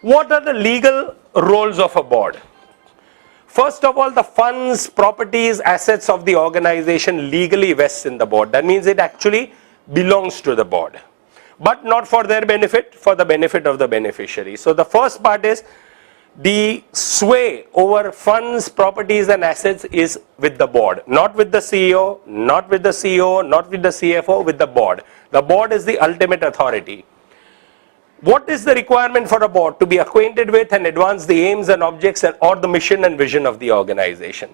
What are the legal roles of a board? First of all, the funds, properties, assets of the organization legally vests in the board. That means it actually belongs to the board, but not for their benefit, for the benefit of the beneficiary. So the first part is the sway over funds, properties and assets is with the board, not with the CEO, not with the CEO, not with the CFO, with the board. The board is the ultimate authority. What is the requirement for a board? To be acquainted with and advance the aims and objects or the mission and vision of the organization.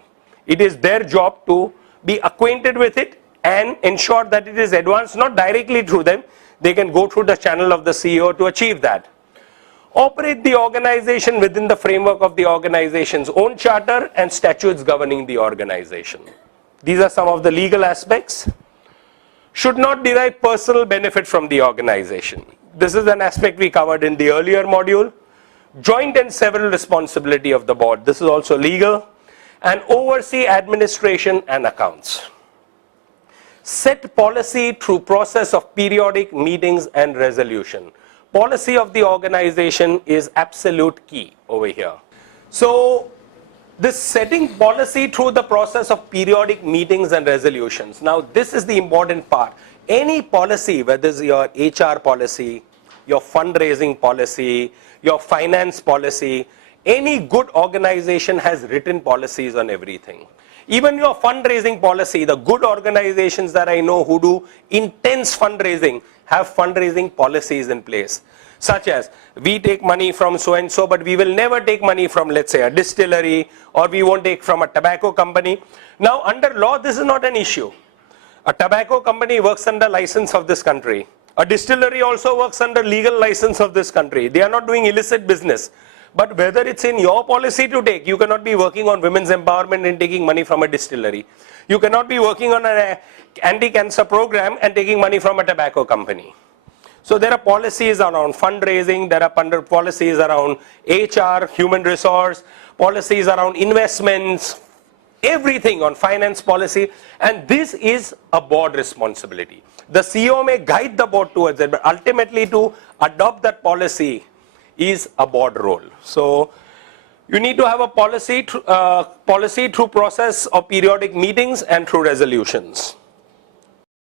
It is their job to be acquainted with it and ensure that it is advanced not directly through them. They can go through the channel of the CEO to achieve that. Operate the organization within the framework of the organization's own charter and statutes governing the organization. These are some of the legal aspects. Should not derive personal benefit from the organization. This is an aspect we covered in the earlier module. Joint and several responsibility of the board. This is also legal. And oversee administration and accounts. Set policy through process of periodic meetings and resolution. Policy of the organization is absolute key over here. So this setting policy through the process of periodic meetings and resolutions. Now this is the important part. Any policy, whether it's your HR policy, your fundraising policy, your finance policy, any good organization has written policies on everything. Even your fundraising policy, the good organizations that I know who do intense fundraising have fundraising policies in place. Such as, we take money from so and so, but we will never take money from, let's say, a distillery, or we won't take from a tobacco company. Now under law, this is not an issue. A tobacco company works under license of this country. A distillery also works under legal license of this country. They are not doing illicit business. But whether it's in your policy to take, you cannot be working on women's empowerment and taking money from a distillery. You cannot be working on an anti-cancer program and taking money from a tobacco company. So there are policies around fundraising, there are policies around HR, human resource, policies around investments, everything on finance policy, and this is a board responsibility. The CEO may guide the board towards it, but ultimately to adopt that policy is a board role. So you need to have a policy through process of periodic meetings and through resolutions.